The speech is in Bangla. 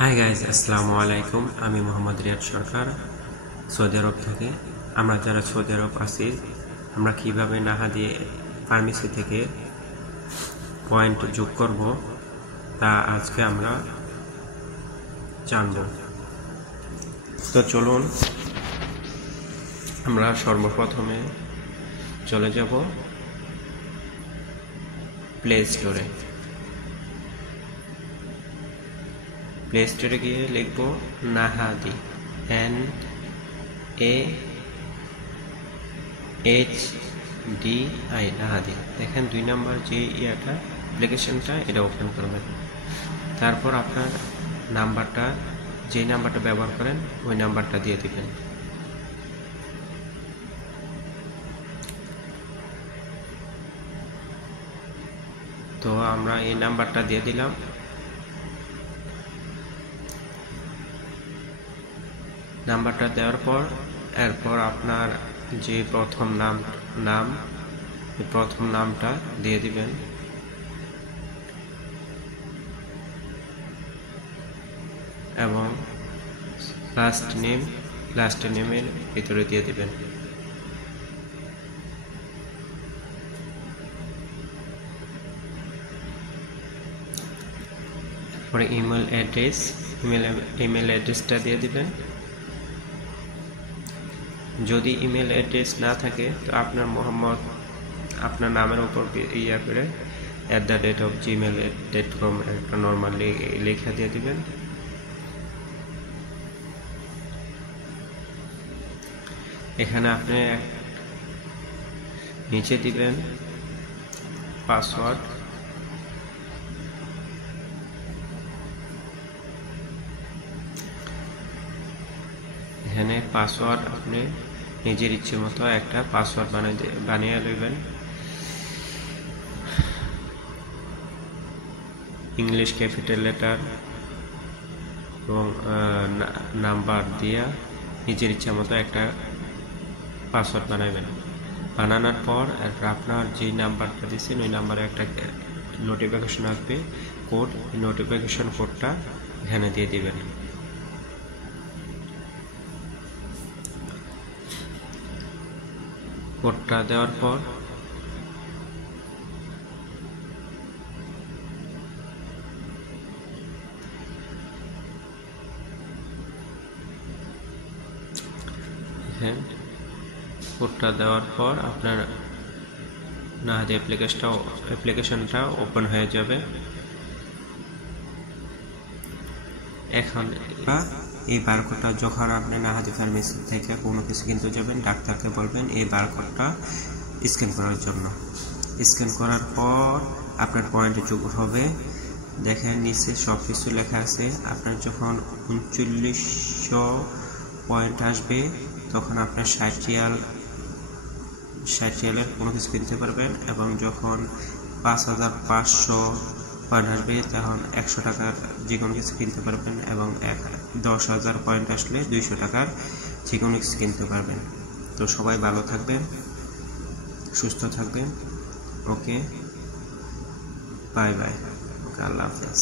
হাই গাইজ, আসসালামু আলাইকুম। আমি মোহাম্মদ রিয়াদ সরকার, সৌদি আরব থেকে। আমরা যারা সৌদি আরব আছি, আমরা কিভাবে নাহা দিয়ে ফার্মেসি থেকে পয়েন্ট যোগ করব তা আজকে আমরা জানব। তো চলুন আমরা সর্বপ্রথমে চলে যাব প্লে স্টোরে। প্লে স্টোরে গিয়ে লিখব নাহাদি, NAHDI, নাহাদি। দেখেন 2 নম্বর যে অ্যাপ্লিকেশনটা এটা ওপেন করবেন। তারপর আপনার নাম্বারটা, যে নাম্বারটা ব্যবহার করেন ওই নাম্বারটা দিয়ে দিবেন। তো আমরা এই নাম্বারটা দিয়ে দিলাম। নাম্বারটা দেওয়ার পর এরপর আপনার যে প্রথম নামটা দিয়ে দিবেন এবং লাস্ট নেমের ভিতরে দিয়ে দিবেন। পরে ইমেল অ্যাড্রেসটা দিয়ে দিবেন। যদি ইমেল অ্যাড্রেস না থাকে তো আপনার নামের উপর করে @gmail.com একটা নর্মালি লেখা দিয়ে দিবেন। এখানে আপনি নিচে দিবেন পাসওয়ার্ড। এখানে পাসওয়ার্ড আপনি নিজের ইচ্ছে মতো একটা পাসওয়ার্ড বানিয়ে নেবেন। ইংলিশ ক্যাপিটাল লেটার এবং নাম্বার দিয়ে নিজের ইচ্ছা মতো একটা পাসওয়ার্ড বানাবেন। বানানোর পর আপনার যে নাম্বারটা দিয়েছেন ওই নাম্বারে একটা নোটিফিকেশন আসবে কোড, নোটিফিকেশন কোডটা এখানে দিয়ে দিবেন। কোডটা দেওয়ার পর আপনার নাহাদি অ্যাপ্লিকেশনটা ওপেন হয়ে যাবে। এখন এই বারকোডটা যখন আপনি নাহাদি ফার্মেসি থেকে কোনো কিছু কিনতে যাবেন, ডাক্তারকে বলবেন এই বারকোডটা স্ক্যান করার জন্য। স্ক্যান করার পর আপনার পয়েন্টে যোগ হবে। দেখেন নিচে সব কিছু লেখা আছে। আপনার যখন 3900 পয়েন্ট আসবে তখন আপনার 60 রিয়ালের কোনো কিছু কিনতে পারবেন, এবং যখন 5500 পয়েন্ট আসবে তখন 100 টাকার যে কোনো কিছু কিনতে পারবেন, এবং 10,000 পয়েন্ট আসলে 200 টাকার যে কোনো কিছু কিনতে পারবেন। তো সবাই ভালো থাকবেন, সুস্থ থাকবেন। ওকে, বাই বাই। ওকে, আল্লাহ হাফেজ।